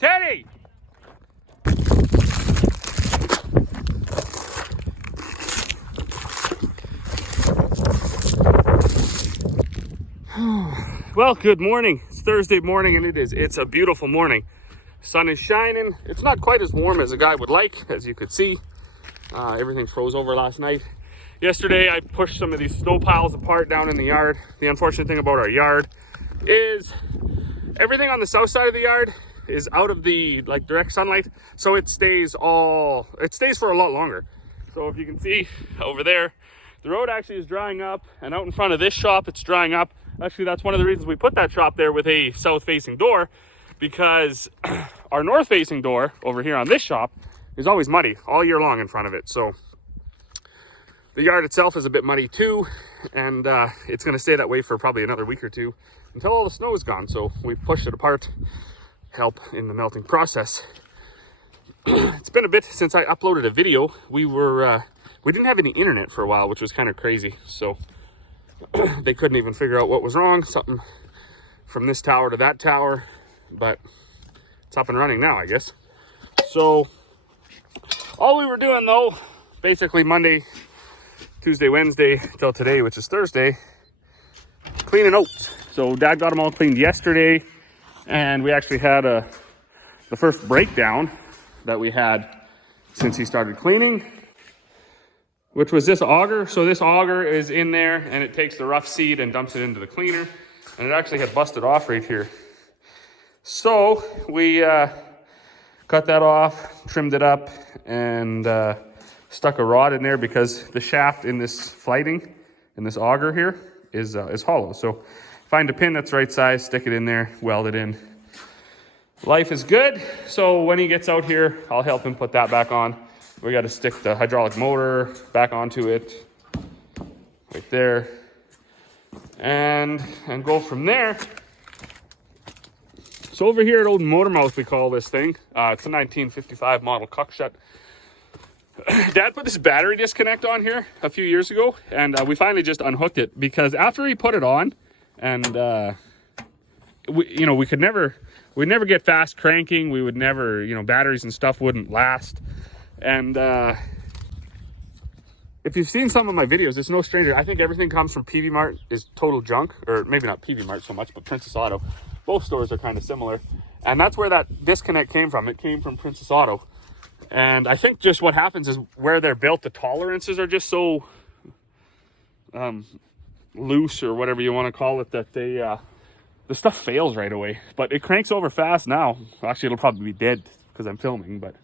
Teddy! Well, good morning. It's Thursday morning and it's a beautiful morning. Sun is shining. It's not quite as warm as a guy would like, as you could see. Everything froze over last night. Yesterday, I pushed some of these snow piles apart down in the yard. The unfortunate thing about our yard is everything on the south side of the yard is out of the direct sunlight, so it stays for a lot longer. So if you can see over there, the road actually is drying up, and out in front of this shop it's drying up. Actually, that's one of the reasons we put that shop there with a south facing door, because our north facing door over here on this shop is always muddy all year long in front of it. So the yard itself is a bit muddy too, and it's going to stay that way for probably another week or two until all the snow is gone. So we pushed it apart, help in the melting process. It's been a bit since I uploaded a video. We didn't have any internet for a while, which was kind of crazy. So they couldn't even figure out what was wrong, something from this tower to that tower, but it's up and running now, I guess. So all we were doing though, basically Monday, Tuesday, Wednesday till today, which is Thursday, cleaning oats. So Dad got them all cleaned yesterday, and we actually had the first breakdown that we had since he started cleaning, which was this auger. So this auger is in there, and it takes the rough seed and dumps it into the cleaner, and it actually had busted off right here. So we cut that off, trimmed it up, and stuck a rod in there because the shaft in this flighting, in this auger here, is hollow. So find a pin that's right size, stick it in there, weld it in. Life is good. So when he gets out here, I'll help him put that back on. We got to stick the hydraulic motor back onto it, right there, and go from there. So over here at Old Motormouth, we call this thing. It's a 1955 model Cockshut. Dad put this battery disconnect on here a few years ago, and we finally just unhooked it because after he put it on, and we'd never get fast cranking. We would never, batteries and stuff wouldn't last. And if you've seen some of my videos, it's no stranger. I think everything comes from PV Mart is total junk, or maybe not PV Mart so much, but Princess Auto. Both stores are kind of similar, and that's where that disconnect came from. It came from Princess Auto. And I think just what happens is where they're built, the tolerances are just so loose, or whatever you want to call it, that the stuff fails right away. But it cranks over fast now. Actually, it'll probably be dead because I'm filming, but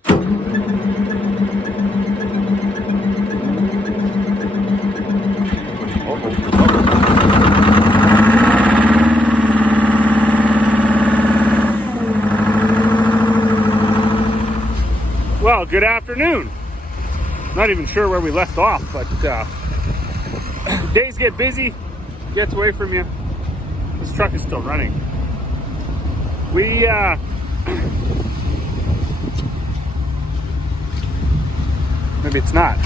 well, good afternoon. Not even sure where we left off, but days get busy, gets away from you. This truck is still running. We maybe it's not.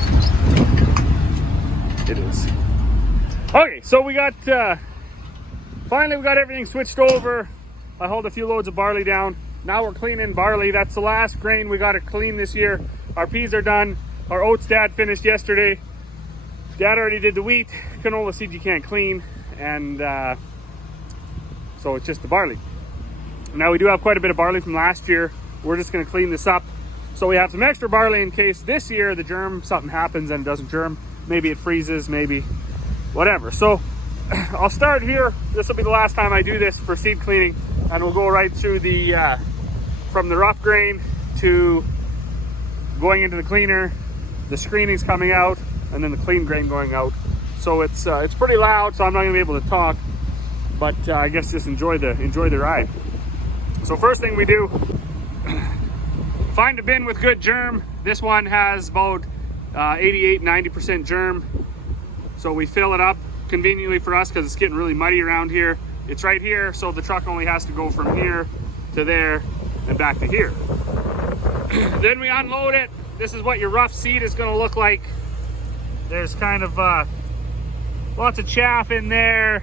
It is. Okay, so we got finally we got everything switched over. I hauled a few loads of barley down. Now we're cleaning barley. That's the last grain we got to clean this year. Our peas are done. Our oats Dad finished yesterday. Dad already did the wheat. Canola seed you can't clean, and so it's just the barley. Now we do have quite a bit of barley from last year. We're just going to clean this up. So we have some extra barley in case this year something happens and it doesn't germ. Maybe it freezes, maybe whatever. So I'll start here. This will be the last time I do this for seed cleaning, and we'll go right through the from the rough grain to going into the cleaner, the screening's coming out, and then the clean grain going out. So it's pretty loud, so I'm not gonna be able to talk, but I guess just enjoy the ride. So first thing we do, find a bin with good germ. This one has about 88-90% germ. So we fill it up conveniently for us because it's getting really muddy around here. it's right here, so the truck only has to go from here to there and back to here. Then we unload it. This is what your rough seat is going to look like. There's kind of lots of chaff in there,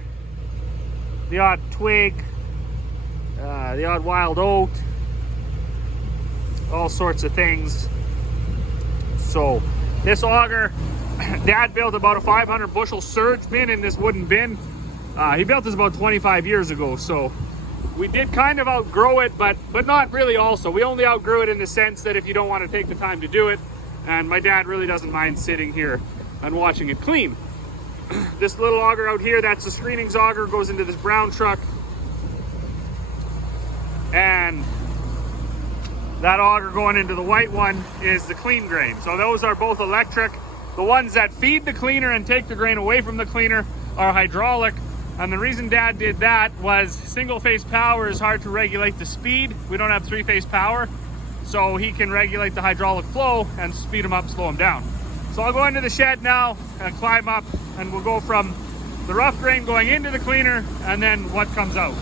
the odd twig, the odd wild oat, all sorts of things. So this auger, Dad built about a 500 bushel surge bin in this wooden bin. He built this about 25 years ago, so we did kind of outgrow it, but not really also. We only outgrew it in the sense that if you don't want to take the time to do it, and my dad really doesn't mind sitting here and watching it clean. This little auger out here, that's the screenings auger, goes into this brown truck. And that auger going into the white one is the clean grain. So those are both electric. The ones that feed the cleaner and take the grain away from the cleaner are hydraulic. And the reason Dad did that was single-phase power is hard to regulate the speed. We don't have three-phase power, so he can regulate the hydraulic flow and speed them up, slow them down. So I'll go into the shed now and climb up, and we'll go from the rough grain going into the cleaner and then what comes out.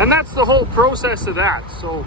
And that's the whole process of that. So